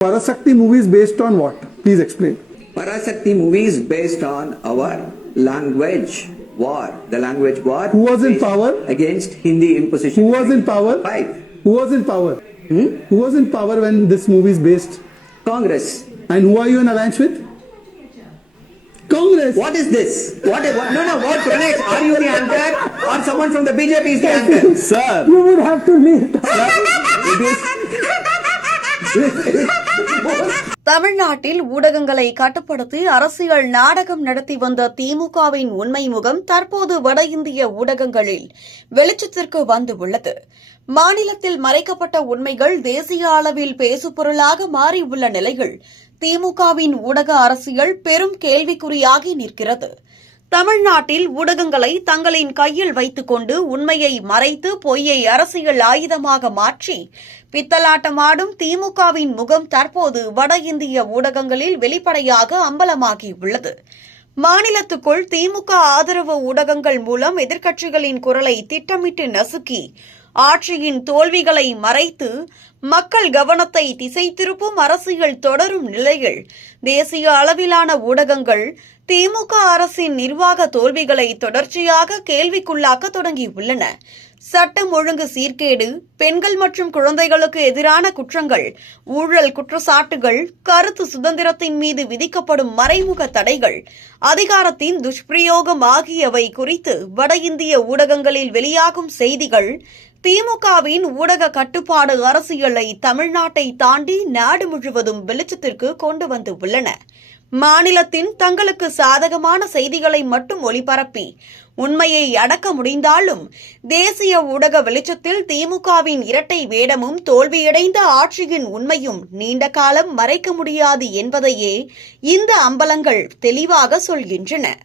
Parasakti movie is based on what? Please explain. Parasakti movie is based on our language war. The language war. Who was in power? Against Hindi imposition. Who was in power? Five. Who was in power? Who was in power when this movie is based? Congress. And who are you in alliance with? Congress. What is this? What? What? Pranesh, are you the anchor or someone from the BJP is the anchor? Sir. You would have to leave. தமிழ்நாட்டில் ஊடகங்களை கட்டுப்படுத்தி அரசியல் நாடகம் நடத்தி வந்த திமுகவின் உண்மை முகம் தற்போது வட இந்திய ஊடகங்களில் வெளிச்சத்திற்கு வந்துள்ளது. மாநிலத்தில் மறைக்கப்பட்ட உண்மைகள் தேசிய அளவில் பேசுபொருளாக மாறியுள்ள நிலையில் திமுகவின் ஊடக அரசியல் பெரும் கேள்விக்குறியாகி நிற்கிறது. தமிழ்நாட்டில் ஊடகங்களை தங்களின் கையில் வைத்துக் கொண்டு உண்மையை மறைத்து பொய்யை அரசியல் ஆயுதமாக மாற்றி பித்தலாட்டமாடும் திமுகவின் முகம் தற்போது வட இந்திய ஊடகங்களில் வெளிப்படையாக அம்பலமாகியுள்ளது. மாநிலத்துக்குள் திமுக ஆதரவு ஊடகங்கள் மூலம் எதிர்க்கட்சிகளின் குரலை திட்டமிட்டு நசுக்கி ஆட்சியின் தோல்விகளை மறைத்து மக்கள் கவனத்தை திசை திருப்பும் அரசியல் தொடரும் நிலையில் தேசிய அளவிலான ஊடகங்கள் திமுக அரசின் நிர்வாக தோல்விகளை தொடர்ச்சியாக கேள்விக்குள்ளாக்க தொடங்கியுள்ளன. சட்டம் ஒழுங்கு சீர்கேடு, பெண்கள் மற்றும் குழந்தைகளுக்கு எதிரான குற்றங்கள், ஊழல் குற்றச்சாட்டுகள், கருத்து சுதந்திரத்தின் மீது விதிக்கப்படும் மறைமுக தடைகள், அதிகாரத்தின் துஷ்பிரயோகம் ஆகியவை குறித்து வட இந்திய ஊடகங்களில் வெளியாகும் செய்திகள் திமுகவின் ஊடக கட்டுப்பாடு அரசியலை தமிழ்நாட்டை தாண்டி நாடு முழுவதும் வெளிச்சத்திற்கு கொண்டு வந்துள்ளன. மாநிலத்தின் தங்களுக்கு சாதகமான செய்திகளை மட்டும் ஒளிபரப்பி உண்மையை அடக்க முடிந்தாலும் தேசிய ஊடக வெளிச்சத்தில் திமுகவின் இரட்டை வேடமும் தோல்வியடைந்த ஆட்சியின் உண்மையும் நீண்ட காலம் மறைக்க முடியாது என்பதையே இந்த அம்பலங்கள் தெளிவாக சொல்கின்றன.